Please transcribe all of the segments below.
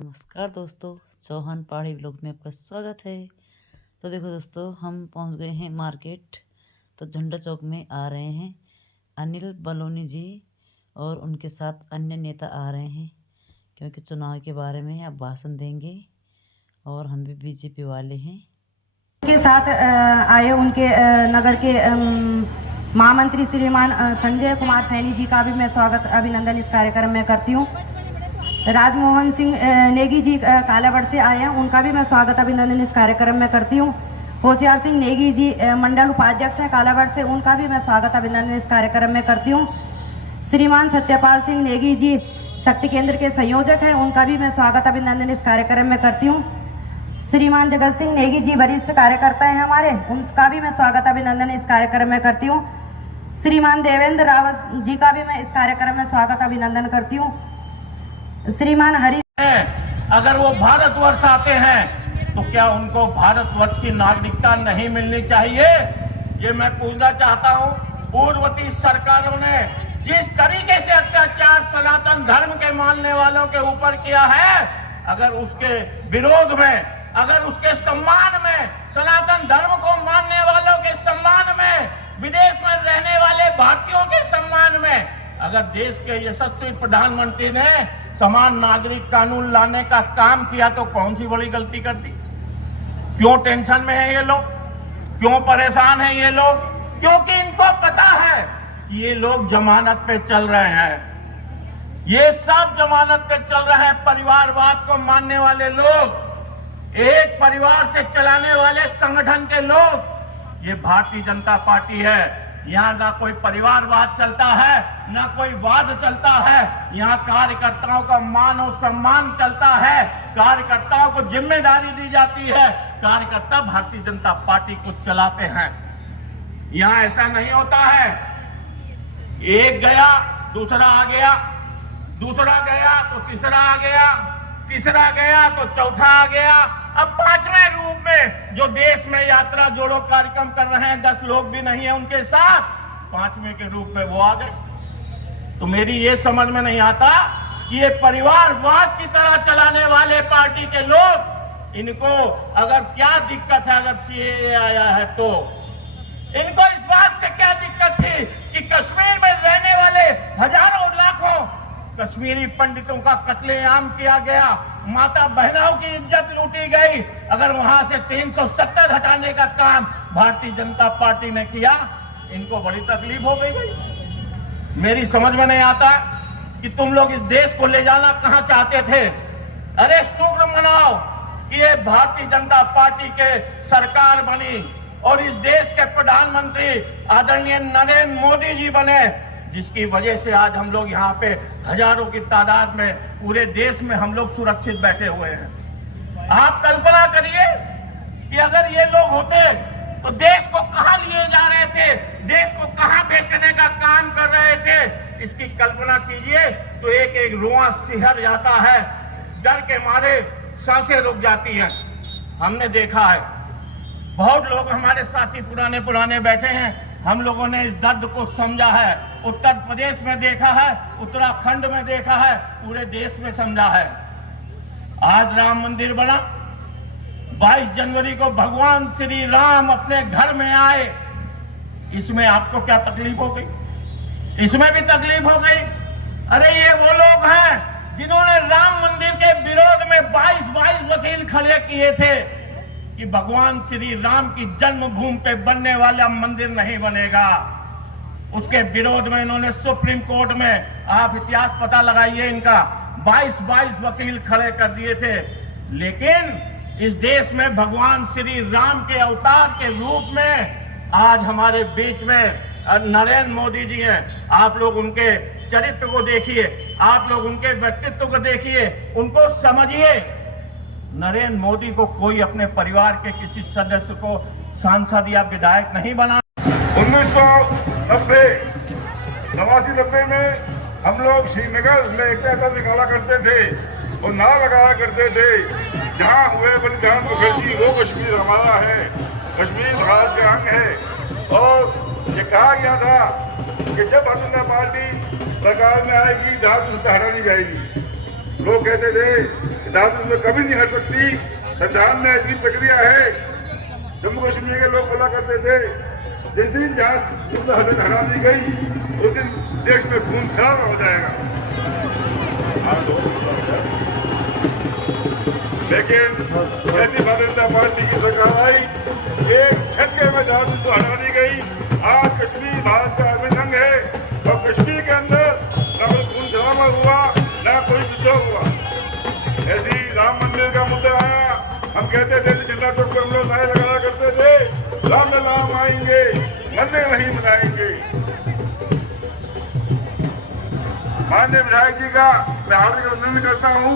नमस्कार दोस्तों, चौहान पहाड़ी ब्लॉग में आपका स्वागत है। तो देखो दोस्तों, हम पहुंच गए हैं मार्केट। तो झंडा चौक में आ रहे हैं अनिल बलूनी जी और उनके साथ अन्य नेता आ रहे हैं, क्योंकि चुनाव के बारे में अब भाषण देंगे और हम भी बीजेपी वाले हैं। के साथ आए उनके नगर के महामंत्री श्रीमान संजय कुमार सैनी जी का भी मैं स्वागत अभिनंदन इस कार्यक्रम में करती हूँ। राजमोहन सिंह नेगी जी कालागढ़ से आए हैं, उनका भी मैं स्वागत अभिनंदन इस कार्यक्रम में करती हूँ। होशियार सिंह नेगी जी मंडल उपाध्यक्ष हैं कालागढ़ से, उनका भी मैं स्वागत अभिनंदन इस कार्यक्रम में करती हूँ। श्रीमान सत्यपाल सिंह नेगी जी शक्ति केंद्र के संयोजक हैं, उनका भी मैं स्वागत अभिनंदन इस कार्यक्रम में करती हूँ। श्रीमान जगत सिंह नेगी जी वरिष्ठ कार्यकर्ता हैं हमारे, उनका भी मैं स्वागत अभिनंदन इस कार्यक्रम में करती हूँ। श्रीमान देवेंद्र रावत जी का भी मैं इस कार्यक्रम में स्वागत अभिनंदन करती हूँ। श्रीमान हरि, अगर वो भारतवर्ष आते हैं तो क्या उनको भारतवर्ष की नागरिकता नहीं मिलनी चाहिए? ये मैं पूछना चाहता हूँ। पूर्ववर्ती सरकारों ने जिस तरीके से अत्याचार सनातन धर्म के मानने वालों के ऊपर किया है, अगर उसके विरोध में, अगर उसके सम्मान में, सनातन धर्म को मानने वालों के सम्मान में, विदेश में रहने वाले भारतीयों के सम्मान में, अगर देश के यशस्वी प्रधानमंत्री ने समान नागरिक कानून लाने का काम किया तो कौन सी बड़ी गलती कर दी? क्यों टेंशन में है ये लोग? क्यों परेशान है ये लोग? क्योंकि इनको पता है कि ये लोग जमानत पे चल रहे हैं। ये सब जमानत पे चल रहे हैं। परिवारवाद को मानने वाले लोग, एक परिवार से चलाने वाले संगठन के लोग, ये भारतीय जनता पार्टी है। यहाँ ना कोई परिवारवाद चलता है, ना कोई वाद चलता है। यहाँ कार्यकर्ताओं का मान और सम्मान चलता है। कार्यकर्ताओं को जिम्मेदारी दी जाती है। कार्यकर्ता भारतीय जनता पार्टी को चलाते हैं। यहाँ ऐसा नहीं होता है, एक गया दूसरा आ गया, दूसरा गया तो तीसरा आ गया, तीसरा गया तो चौथा आ गया। अब पांचवें रूप में जो देश में यात्रा जोड़ो कार्यक्रम कर रहे हैं, 10 लोग भी नहीं है उनके साथ, पांचवें के रूप में वो आ गए। तो मेरी ये समझ में नहीं आता कि ये परिवारवाद की तरह चलाने वाले पार्टी के लोग, इनको अगर क्या दिक्कत है, अगर सीएए आया है तो इनको इस बात से क्या दिक्कत थी कि कश्मीर में रहने वाले हजारों लाखों कश्मीरी पंडितों का कत्लेआम किया गया, माता बहनों की इज्जत लूटी गई। अगर वहां से 370 हटाने का काम भारतीय जनता पार्टी ने किया, इनको बड़ी तकलीफ हो गई। भाई मेरी समझ में नहीं आता कि तुम लोग इस देश को ले जाना कहां चाहते थे। अरे शुक्र मनाओ कि ये भारतीय जनता पार्टी के सरकार बनी और इस देश के प्रधानमंत्री आदरणीय नरेंद्र मोदी जी बने, जिसकी वजह से आज हम लोग यहाँ पे हजारों की तादाद में पूरे देश में हम लोग सुरक्षित बैठे हुए हैं। आप कल्पना करिए कि अगर ये लोग होते तो देश को कहां लिए जा रहे थे, देश को कहां बेचने का काम कर रहे थे। इसकी कल्पना कीजिए तो एक एक रुआं सिहर जाता है, डर के मारे सांसें रुक जाती हैं। हमने देखा है, बहुत लोग हमारे साथी पुराने बैठे हैं, हम लोगों ने इस दर्द को समझा है। उत्तर प्रदेश में देखा है, उत्तराखंड में देखा है, पूरे देश में समझा है। आज राम मंदिर बना, 22 जनवरी को भगवान श्री राम अपने घर में आए, इसमें आपको क्या तकलीफ हो गई? इसमें भी तकलीफ हो गई। अरे ये वो लोग हैं जिन्होंने राम मंदिर के विरोध में 22 वकील खड़े किए थे कि भगवान श्री राम की जन्मभूमि पे बनने वाला मंदिर नहीं बनेगा। उसके विरोध में इन्होंने सुप्रीम कोर्ट में, आप इतिहास पता लगाइए इनका, 22 वकील खड़े कर दिए थे। लेकिन इस देश में भगवान श्री राम के अवतार के रूप में आज हमारे बीच में नरेंद्र मोदी जी हैं। आप लोग उनके चरित्र को देखिए, आप लोग उनके व्यक्तित्व को देखिए, उनको समझिए। नरेंद्र मोदी को कोई अपने परिवार के किसी सदस्य को सांसद या विधायक नहीं बना। 1990 में हम लोग श्रीनगर में एकता दल निकाला करते थे और नारा लगाया करते थे, जहां हुए बलिदान मुखर्जी वो कश्मीर हमारा है, कश्मीर भारत का अंग है। और ये कहा गया था कि जब भारतीय जनता पार्टी सरकार में आएगी, जहां हटानी जाएगी। लोग कहते थे कि दादू तो कभी नहीं हट सकती, संविधान में ऐसी प्रक्रिया है। जम्मू कश्मीर के लोग बोला करते थे जिस दिन जहाँ हटा दी गई उस दिन देश में खून खराब हो जाएगा। लेकिन भारतीय जनता पार्टी की सरकार आई, एक झटके में दादू को हटा दी गई। आज कश्मीर भारत का अभिन्न अंग है और कश्मीर के अंदर न कोई खून खराबा हुआ न कोई विद्रोह हुआ। ऐसी राम मंदिर का मुद्दा आया, हम कहते थे झंडा चौक पर हम लोग नारे लगाया करते थे, राम राम आएंगे मंदिर नहीं बनाएंगे। माननीय विधायक जी का मैं हार्दिक अभिनंदन करता हूँ।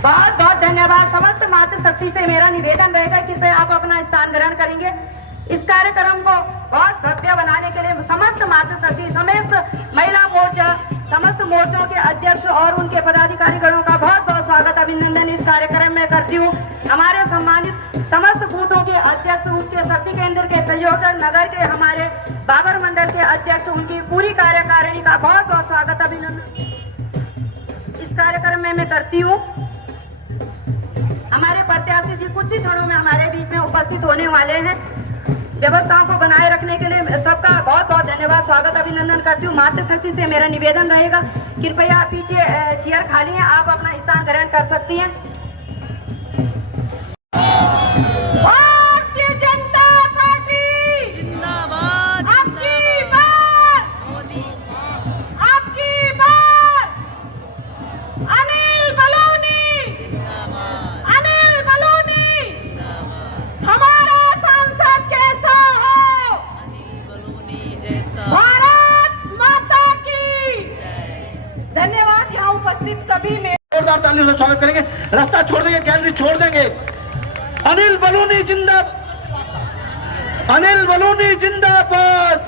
बहुत बहुत धन्यवाद। समस्त मातृशक्ति से मेरा निवेदन रहेगा कृपया आप अपना स्थान ग्रहण करेंगे। इस कार्यक्रम को बहुत भव्य बनाने के लिए समस्त मातृशक्ति समस्त महिला मोर्चा समस्त मोर्चों के अध्यक्ष और उनके पदाधिकारी गणों का बहुत बहुत स्वागत अभिनंदन इस कार्यक्रम में करती हूँ। हमारे सम्मानित समस्त बूथों के अध्यक्ष, उनके शक्ति केंद्र के सहयोगी, नगर के हमारे बाबर मंडल के अध्यक्ष, उनकी पूरी कार्यकारिणी का बहुत बहुत स्वागत अभिनंदन इस कार्यक्रम में मैं करती हूँ। हमारे प्रत्याशी जी कुछ ही क्षणों में हमारे बीच में उपस्थित होने वाले हैं। व्यवस्थाओं को बनाए रखने के लिए सबका बहुत बहुत धन्यवाद, स्वागत अभिनंदन करती हूँ। मातृशक्ति से मेरा निवेदन रहेगा कृपया पीछे चेयर खाली है, आप अपना स्थान ग्रहण कर सकती हैं। भारतीय जनता पार्टी जिंदाबाद, आपकी बार मोदी, आपकी बार अनिल बलूनी जिंदाबाद, अनिल बलूनी जिंदाबाद। हमारा सांसद कैसा हो, अनिल बलूनी जैसा। भारत माता की जय। धन्यवाद। यहाँ उपस्थित सभी में जोरदार तालियों से स्वागत करेंगे। रास्ता छोड़ देंगे, गैलरी छोड़ देंगे। अनिल बलूनी जिंदाबाद, अनिल बलूनी जिंदाबाद,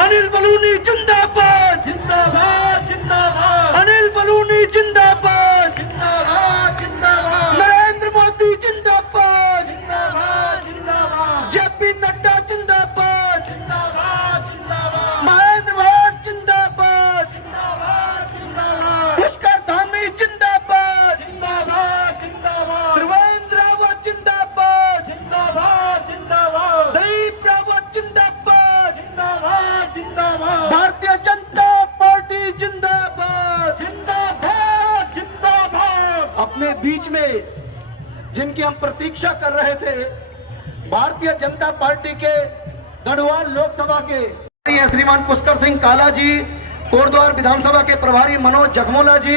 अनिल बलूनी जिंदाबाद, जिंदाबाद जिंदाबाद, अनिल बलूनी जिंदाबाद, जिंदाबाद जिंदाबाद, नरेंद्र मोदी जिंदाबाद, जिंदाबाद जिंदाबाद, जेपी नड्डा जिंदाबाद, जिंदाबाद जिंदाबाद, महेंद्र भट्ट जिंदाबाद, जिंदाबाद जिंदाबाद, पुष्कर धामी जिंदाबाद, जिंदाबाद जिंदाबाद, त्रिवेंद्र रावत जिंदाबाद, जिंदाबाद जिंदाबाद, दिलीप रावत जिंदाबाद, जिंदाबाद जिंदाबाद, भारतीय जनता पार्टी जिंदाबाद, जिंदाबाद जिंदाबाद। अपने बीच में जिनकी हम प्रतीक्षा कर रहे थे, भारतीय जनता पार्टी के गढ़वाल लोकसभा के श्रीमान पुष्कर सिंह काला जी, कोटद्वार विधानसभा के प्रभारी मनोज जगमोला जी,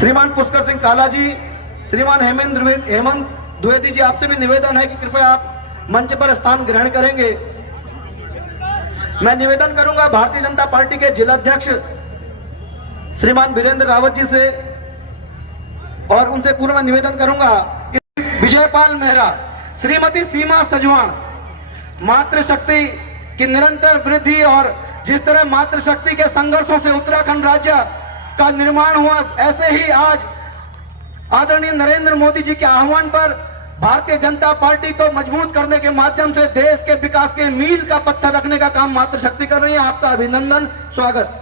श्रीमान पुष्कर सिंह काला जी, श्रीमान हेमंत द्विवेदी जी, आपसे भी निवेदन है कि कृपया आप मंच पर स्थान ग्रहण करेंगे। मैं निवेदन करूंगा भारतीय जनता पार्टी के जिलाध्यक्ष श्रीमान वीरेंद्र रावत जी से, और उनसे पूर्व में निवेदन करूंगा विजयपाल मेहरा, श्रीमती सीमा सजवान। मातृशक्ति की निरंतर वृद्धि और जिस तरह मातृशक्ति के संघर्षों से उत्तराखंड राज्य का निर्माण हुआ, ऐसे ही आज आदरणीय नरेंद्र मोदी जी के आह्वान पर भारतीय जनता पार्टी को मजबूत करने के माध्यम से देश के विकास के मील का पत्थर रखने का काम मातृशक्ति कर रही है। आपका अभिनंदन, स्वागत।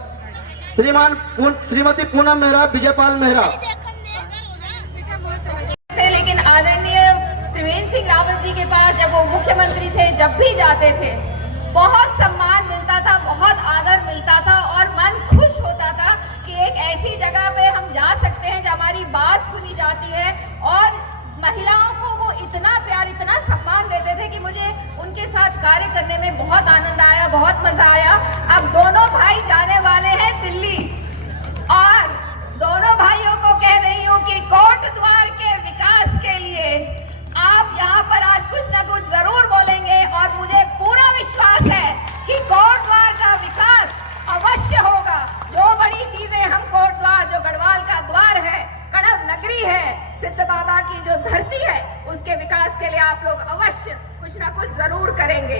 श्रीमती पूनम मेहरा, विजयपाल मेहरा। लेकिन आदरणीय त्रिवेंद्र सिंह रावत जी के पास जब वो मुख्यमंत्री थे, जब भी जाते थे बहुत सम्मान मिलता था, बहुत आदर मिलता था और मन खुश होता था कि एक ऐसी जगह पे हम जा सकते हैं जहाँ हमारी बात सुनी जाती है। और महिलाओं को वो इतना प्यार, इतना सम्मान देते थे कि मुझे उनके साथ कार्य करने में बहुत आनंद आया, बहुत मजा आया। अब दोनों भाई जाने वाले हैं दिल्ली और दोनों भाइयों को कह रही हूँ कि कोटद्वार के विकास के लिए आप यहाँ पर आज कुछ ना कुछ जरूर बोलेंगे और मुझे पूरा विश्वास है कि कोटद्वार का विकास सिद्ध बाबा की जो धरती है उसके विकास के लिए आप लोग अवश्य कुछ ना कुछ जरूर करेंगे।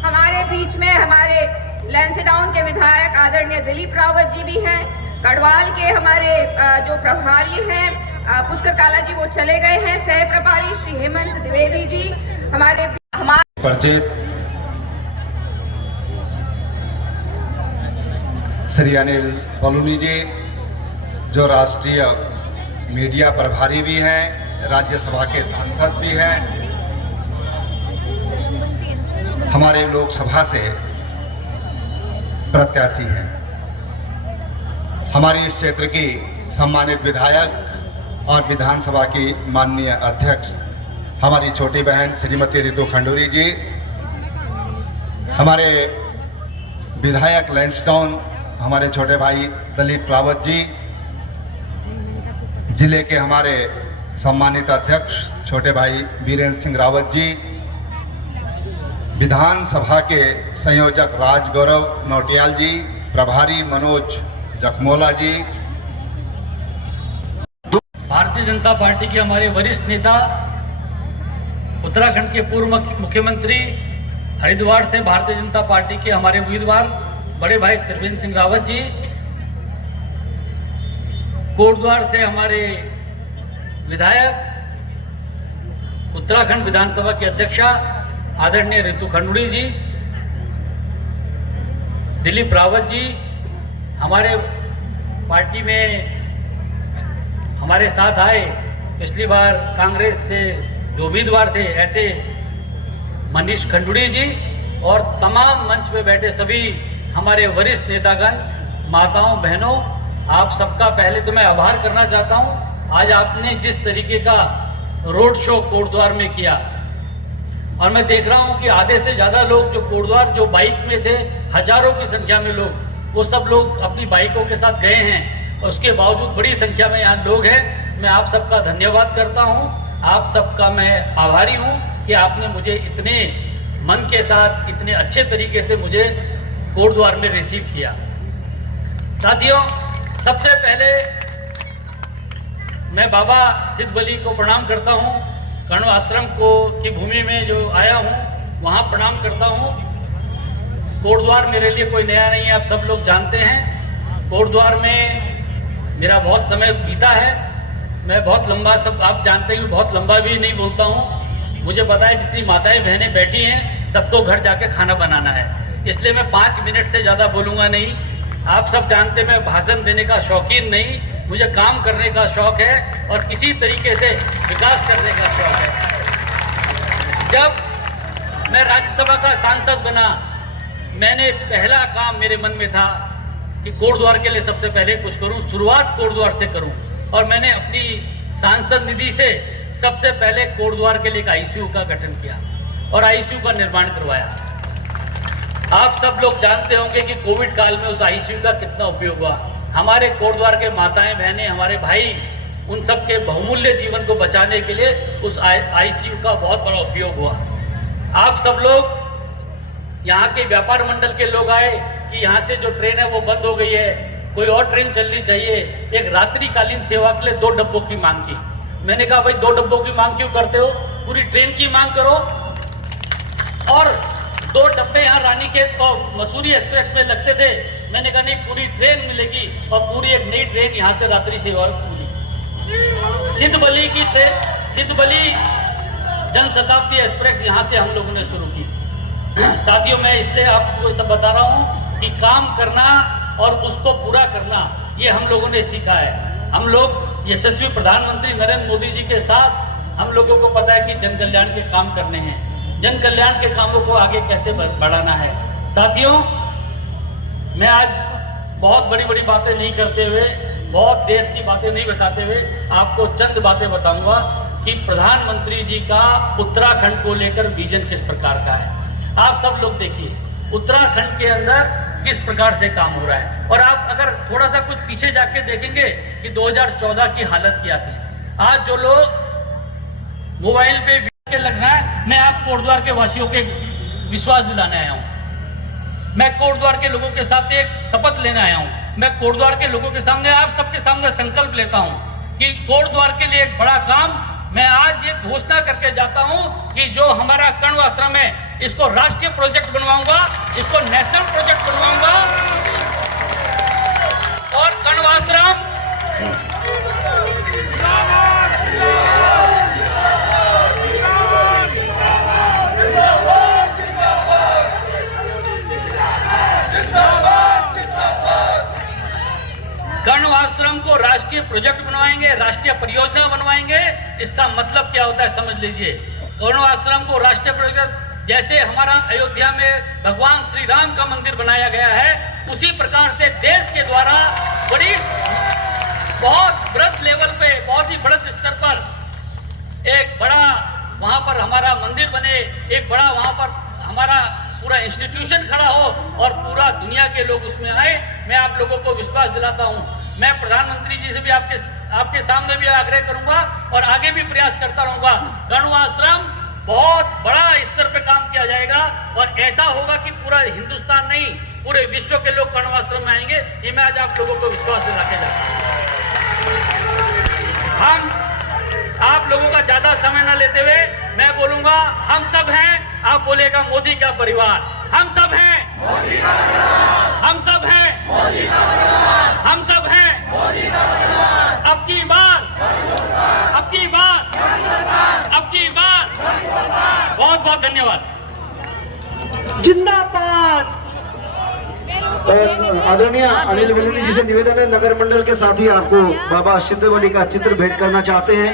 हमारे बीच में हमारे लैंसडाउन के विधायक आदरणीय दिलीप रावत जी भी हैं, गढ़वाल के हमारे जो प्रभारी हैं पुष्कर काला जी वो चले गए हैं, सह प्रभारी श्री हेमंत द्विवेदी जी हमारे परिचित श्री अनिल बलूनी जी जो राष्ट्रीय मीडिया प्रभारी भी हैं, राज्यसभा के सांसद भी हैं, हमारे लोकसभा से प्रत्याशी हैं, हमारी इस क्षेत्र की सम्मानित विधायक और विधानसभा की माननीय अध्यक्ष हमारी छोटी बहन श्रीमती रितु खंडूरी जी, हमारे विधायक लैंसडाउन हमारे छोटे भाई दिलीप रावत जी, जिले के हमारे सम्मानित अध्यक्ष छोटे भाई वीरेंद्र सिंह रावत जी, विधानसभा के संयोजक राजगौरव नौटियाल जी, प्रभारी मनोज जखमोला जी, भारतीय जनता पार्टी के हमारे वरिष्ठ नेता उत्तराखंड के पूर्व मुख्यमंत्री, हरिद्वार से भारतीय जनता पार्टी के हमारे उम्मीदवार बड़े भाई त्रिवेंद्र सिंह रावत जी, कोटद्वार से हमारे विधायक उत्तराखंड विधानसभा की अध्यक्षा आदरणीय रितु खंडूरी जी, दिलीप रावत जी, हमारे पार्टी में हमारे साथ आए पिछली बार कांग्रेस से जो उम्मीदवार थे ऐसे मनीष खंडूरी जी, और तमाम मंच पे बैठे सभी हमारे वरिष्ठ नेतागण, माताओं बहनों, आप सबका पहले तो मैं आभार करना चाहता हूं। आज आपने जिस तरीके का रोड शो कोटद्वार में किया, और मैं देख रहा हूं कि आधे से ज़्यादा लोग जो कोटद्वार जो बाइक में थे, हजारों की संख्या में लोग, वो सब लोग अपनी बाइकों के साथ गए हैं, और उसके बावजूद बड़ी संख्या में यहाँ लोग हैं। मैं आप सबका धन्यवाद करता हूँ, आप सबका मैं आभारी हूँ कि आपने मुझे इतने मन के साथ इतने अच्छे तरीके से मुझे कोटद्वार में रिसीव किया। साथियों, सबसे पहले मैं बाबा सिद्ध बली को प्रणाम करता हूँ, कर्ण आश्रम को की भूमि में जो आया हूँ वहाँ प्रणाम करता हूँ। कोटद्वार मेरे लिए कोई नया नहीं है, आप सब लोग जानते हैं। कोटद्वार में मेरा बहुत समय बीता है, मैं बहुत लंबा, सब आप जानते हैं, बहुत लंबा भी नहीं बोलता हूँ। मुझे पता है जितनी माताएं बहनें बैठी हैं सबको घर जाके खाना बनाना है, इसलिए मैं 5 मिनट से ज़्यादा बोलूँगा नहीं। आप सब जानते हैं मैं भाषण देने का शौकीन नहीं, मुझे काम करने का शौक है और किसी तरीके से विकास करने का शौक है। जब मैं राज्यसभा का सांसद बना, मैंने पहला काम मेरे मन में था कि कोटद्वार के लिए सबसे पहले कुछ करूं, शुरुआत कोटद्वार से करूं, और मैंने अपनी सांसद निधि से सबसे पहले कोटद्वार के लिए एक आईसीयू का गठन किया और आईसीयू का निर्माण करवाया। आप सब लोग जानते होंगे कि कोविड काल में उस आईसीयू का कितना उपयोग हुआ। हमारे कोटद्वार के माताएं बहनें, हमारे भाई, उन सब के बहुमूल्य जीवन को बचाने के लिए उस आईसीयू का बहुत बड़ा उपयोग हुआ। आप सब लोग, यहाँ के व्यापार मंडल के लोग आए कि यहाँ से जो ट्रेन है वो बंद हो गई है, कोई और ट्रेन चलनी चाहिए। एक रात्रिकालीन सेवा के लिए 2 डब्बों की मांग की। मैंने कहा भाई 2 डब्बों की मांग क्यों करते हो, पूरी ट्रेन की मांग करो। और 2 डब्बे यहाँ रानीखेत और मसूरी एक्सप्रेस में लगते थे, मैंने कहा नहीं, पूरी ट्रेन मिलेगी और पूरी एक नई ट्रेन यहाँ से रात्रि सेवा मिली। सिद्ध बली की ट्रेन, सिद्ध बली जनशताब्दी एक्सप्रेस यहाँ से हम लोगों ने शुरू की। साथियों, मैं इसलिए आपको सब बता रहा हूँ कि काम करना और उसको पूरा करना, ये हम लोगों ने सीखा है। हम लोग यशस्वी प्रधानमंत्री नरेंद्र मोदी जी के साथ हम लोगों को पता है कि जन कल्याण के काम करने हैं, जन कल्याण के कामों को आगे कैसे बढ़ाना है। साथियों, मैं आज बहुत बड़ी बड़ी बातें नहीं करते हुए, बहुत देश की बातें नहीं बताते हुए, आपको चंद बातें बताऊंगा कि प्रधानमंत्री जी का उत्तराखंड को लेकर विजन किस प्रकार का है। आप सब लोग देखिए उत्तराखंड के अंदर किस प्रकार से काम हो रहा है। और आप अगर थोड़ा सा कुछ पीछे जाके देखेंगे कि 2014 की हालत क्या थी। आज जो लोग मोबाइल पे वीडियो लग रहा है, मैं आप कोटद्वार के वासियों के विश्वास दिलाने आया हूँ। मैं कोटद्वार के लोगों के साथ एक शपथ लेने आया हूँ। मैं कोटद्वार के लोगों के सामने, आप सबके सामने संकल्प लेता हूँ कि कोटद्वार के लिए एक बड़ा काम मैं आज ये घोषणा करके जाता हूं कि जो हमारा कण्व आश्रम है इसको राष्ट्रीय प्रोजेक्ट बनवाऊंगा, इसको नेशनल प्रोजेक्ट बनवाऊंगा। और कण्व आश्रम कण्व आश्रम को राष्ट्रीय प्रोजेक्ट बनवाएंगे, राष्ट्रीय परियोजना बनवाएंगे। इसका मतलब क्या होता है समझ लीजिए। कण्व आश्रम को राष्ट्रीय प्रोजेक्ट, जैसे हमारा अयोध्या में भगवान श्री राम का मंदिर बनाया गया है, उसी प्रकार से देश के द्वारा बहुत बृहत लेवल पे, बहुत ही बृहत स्तर पर एक बड़ा वहां पर हमारा मंदिर बने, एक बड़ा वहां पर हमारा पूरा इंस्टीट्यूशन खड़ा हो और पूरा दुनिया के लोग उसमें आए। मैं आप लोगों को विश्वास दिलाता हूं। मैं प्रधानमंत्री जी से भी आपके सामने भी आग्रह करूंगा और आगे भी प्रयास करता रहूंगा। कण्व आश्रम बहुत बड़ा स्तर पे काम किया जाएगा और ऐसा होगा कि पूरा हिंदुस्तान नहीं, पूरे विश्व के लोग कण्व आश्रम में आएंगे। ये मैं आज आप लोगों को विश्वास दिला के जाता हूं। हम आप लोगों का ज्यादा समय न लेते हुए मैं बोलूंगा, हम सब हैं, आप बोलेगा मोदी का परिवार। हम सब हैं मोदी का परिवार, हम सब हैं मोदी का परिवार, हम सब हैं मोदी का परिवार। अब की बार, अब की बार, अब की बार, बहुत बहुत धन्यवाद। जिंदाबाद। आदरणीय अनिल बलूनी जी से निवेदन है, नगर मंडल के साथी आपको बाबा सिद्धगोली का चित्र भेंट करना चाहते हैं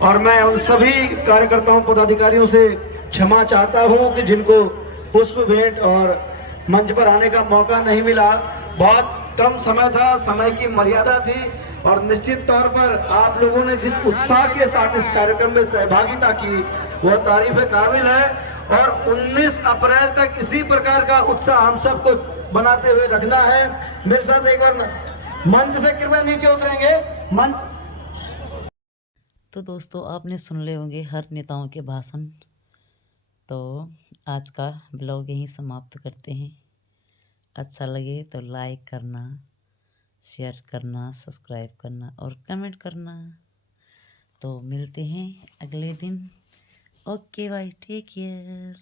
और मैं उन सभी कार्यकर्ताओं पदाधिकारियों से क्षमा चाहता हूं कि जिनको पुष्प भेंट और मंच पर आने का मौका नहीं मिला। बहुत कम समय था, समय की मर्यादा थी और निश्चित तौर पर आप लोगों ने जिस उत्साह के साथ इस कार्यक्रम में सहभागिता की वह तारीफ काबिल है और 19 अप्रैल तक इसी प्रकार का उत्साह हम सबको बनाते हुए रखना है। मेरे साथ एक बार मंच से कृपया नीचे उतरेंगे। मंच। तो दोस्तों आपने सुन ले होंगे हर नेताओं के भाषण। तो आज का ब्लॉग यहीं समाप्त करते हैं। अच्छा लगे तो लाइक करना, शेयर करना, सब्सक्राइब करना और कमेंट करना। तो मिलते हैं अगले दिन। Okay bye, take care.